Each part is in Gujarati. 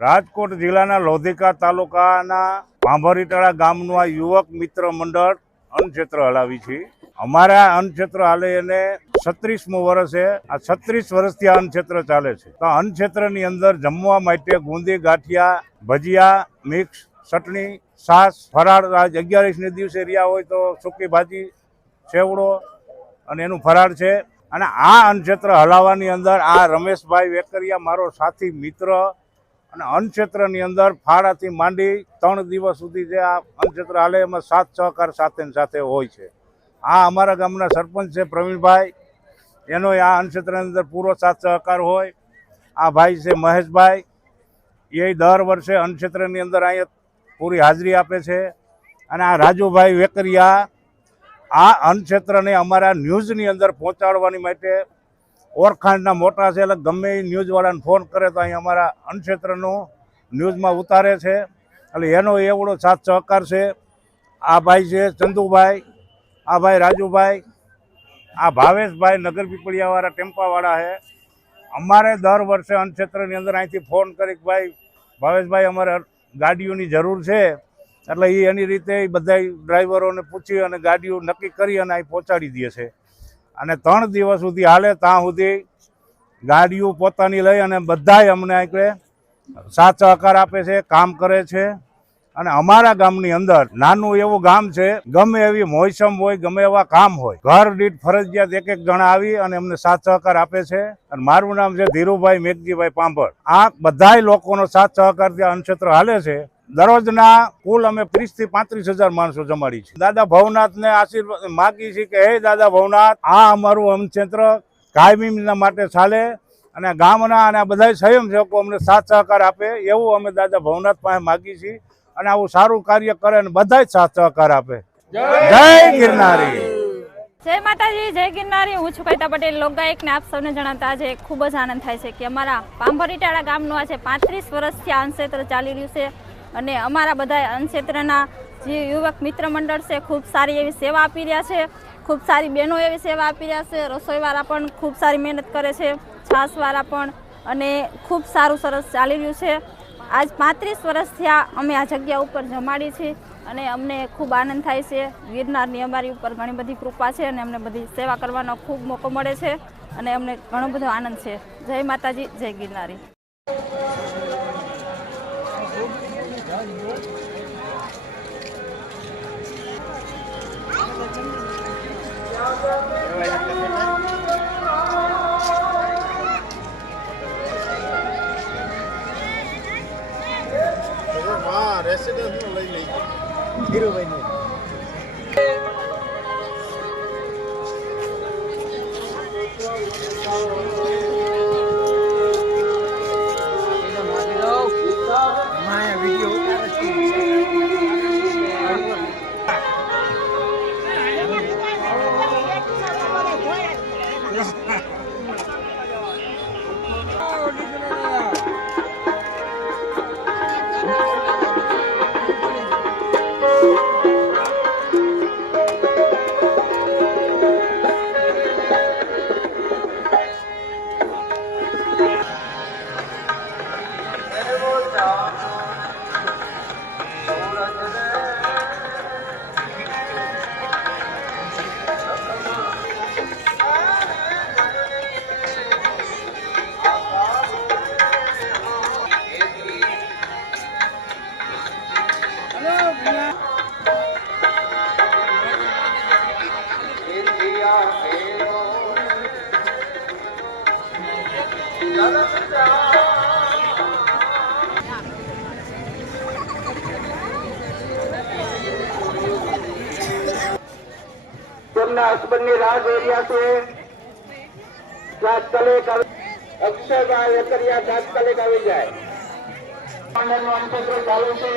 રાજકોટ જિલ્લાના લોધિકા તાલુકાના ભાંભરીટાળા ગામનું આ યુવક મિત્ર મંડળ અન્નક્ષેત્ર હલાવી છે। અમારા અન્નક્ષેત્ર હાલે એને 36મું વર્ષ છે। આ 36 વર્ષથી આ અન્નક્ષેત્ર ચાલે છે। તો અન્નક્ષેત્રની અંદર જમવા માટે ગુંદી, ગાંઠિયા, ભજીયા, મિક્સ ચટણી, છાશ, ફરાળ 11 દિવસે રહ્યા હોય તો સૂકી ભાજી, સેવડો અને એનું ફરાળ છે। અને આ અન્નક્ષેત્ર હલાવવાની અંદર આ રમેશભાઈ વેકરિયા મારો સાથી મિત્ર અને અન્નક્ષેત્રની અંદર ફાળાથી માંડી 3 દિવસ સુધી જે આ અન્નક્ષેત્ર હાલે એમાં સાથ સહકાર સાથે હોય છે। આ અમારા ગામના સરપંચ છે પ્રવીણભાઈ, એનો આ અન્નક્ષેત્રની અંદર પૂરો સાથ સહકાર હોય। આ ભાઈ છે મહેશભાઈ, એ દર વર્ષે અન્નક્ષેત્રની અંદર અહીંયા પૂરી હાજરી આપે છે। અને આ રાજુભાઈ વેકરિયા આ અન્નક્ષેત્રને અમારા ન્યૂઝની અંદર પહોંચાડવાની માટે ઓળખાણના મોટા છે, એટલે ગમે એ ન્યૂઝવાળાને ફોન કરે તો અહીં અમારા અન્નક્ષેત્રનું ન્યૂઝમાં ઉતારે છે। એટલે એનો એવડો સાથ સહકાર છે। આ ભાઈ છે ચંદુભાઈ, આ ભાઈ રાજુભાઈ, આ ભાવેશભાઈ નગર પીપળિયાવાળા ટેમ્પાવાળા છે। અમારે દર વર્ષે અન્નક્ષેત્રની અંદર અહીંથી ફોન કરી કે ભાઈ ભાવેશભાઈ અમારે ગાડીઓની જરૂર છે, એટલે એ એની રીતે બધા ડ્રાઈવરોને પૂછી અને ગાડીઓ નક્કી કરી અને અહીં પહોંચાડી દે છે। અને 3 દિવસ સુધી હાલે ત્યાં સુધી ગાડીઓ પોતાની લઈ અને બધાય અમને આપણે સાથ સહકાર આપે છે, કામ કરે છે। અને અમારા ગામની અંદર નાનું એવું ગામ છે, ગમે એવી મોસમ હોય, ગમે એવા કામ હોય, ઘર દીઠ ફરજિયાત એક જણા આવી અને અમને સાથ સહકાર આપે છે। અને મારું નામ છે ધીરુભાઈ મેઘજીભાઈ પાંભર। આ બધાય લોકોનો સાથ સહકાર ત્યાં અન્નક્ષેત્ર હાલે છે। દરરોજના કુલ અમે 30 થી 35 હજાર માણસો જમાડી છે। દાદા ભવનાથને આશીર્વાદ માગી છે કે હે દાદા ભવનાથ, આ અમારું અન્નક્ષેત્ર કાયમી માટે ચાલે અને ગામના અને આ બધા સ્વયંસેવકો અમને સાથ સહકાર આપે એવું અમે દાદા ભવનાથ પાસે માગી છીએ। અને આવું સારું કાર્ય કરે અને બધા જ સાથ સહકાર આપે। જય ગિરનારી, જય માતાજી, જય ગિરનારી। હું છું કવિતા પટેલ, લોકગાયક ને આપ સૌને જણાવતા આજે ખૂબ જ આનંદ થાય છે કે અમારા ભાંભરીટાળા ગામનું આજે 35 વર્ષથી આ અન્નક્ષેત્ર ચાલી રહ્યું છે। અને અમારા બધા અન્નક્ષેત્રના જે યુવક મિત્ર મંડળ છે ખૂબ સારી એવી સેવા આપી રહ્યા છે, ખૂબ સારી બહેનો એવી સેવા આપી રહ્યા છે, રસોઈવાળા પણ ખૂબ સારી મહેનત કરે છે, છાશવાળા પણ, અને ખૂબ સારું સરસ ચાલી રહ્યું છે। આજ 35 વર્ષથી અમે આ જગ્યા ઉપર જમાડી છીએ અને અમને ખૂબ આનંદ થાય છે। ગિરનારની અમારી ઉપર ઘણી બધી કૃપા છે અને અમને બધી સેવા કરવાનો ખૂબ મોકો મળે છે અને અમને ઘણો બધો આનંદ છે। જય માતાજી, જય ગિરનારી। રેસિડેન્સ લઈ લઈ ધીરુભાઈ તેમના હસબન્ડની રાહ જોઈ રહ્યા છે। તાત્કાલિક અક્ષયભાઈ વેકરિયા તાત્કાલિક આવી જાય। મંડળનું અન્નક્ષેત્ર ચાલુ છે,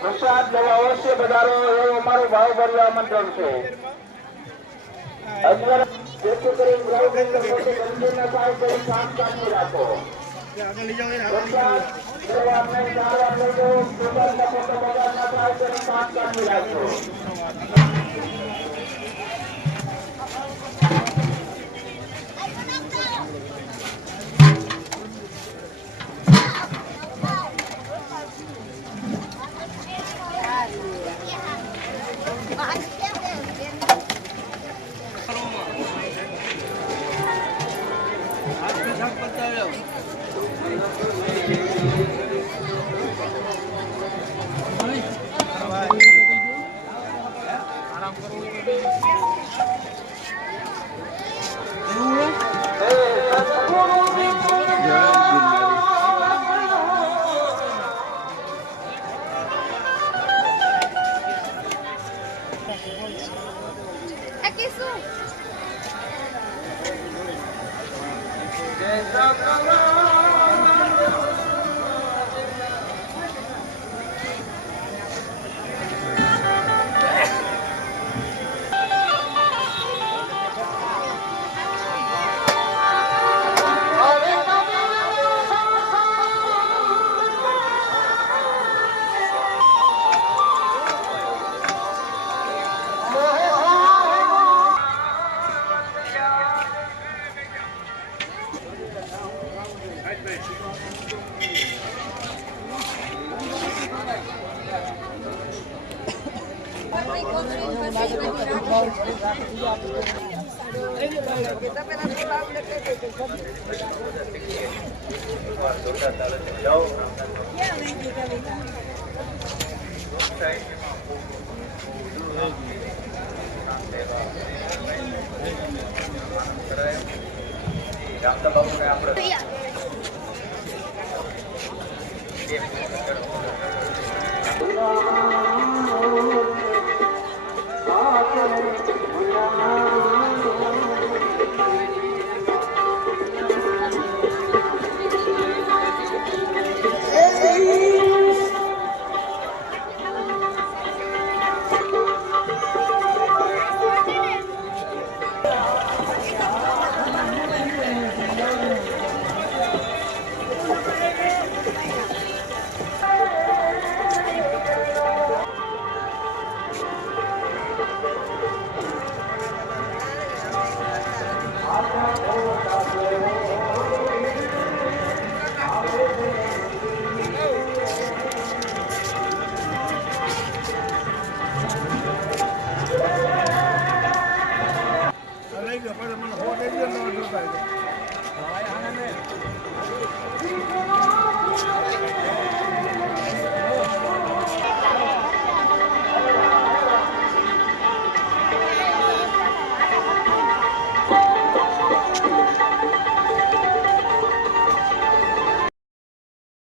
પ્રસાદ લેવા અવશ્ય પધારો એવું અમારું ભાવભર્યું આમંત્રણ છે। જેથી કરી ગંભીરના સાહેબ કામ ચાલુ રાખો। આપણે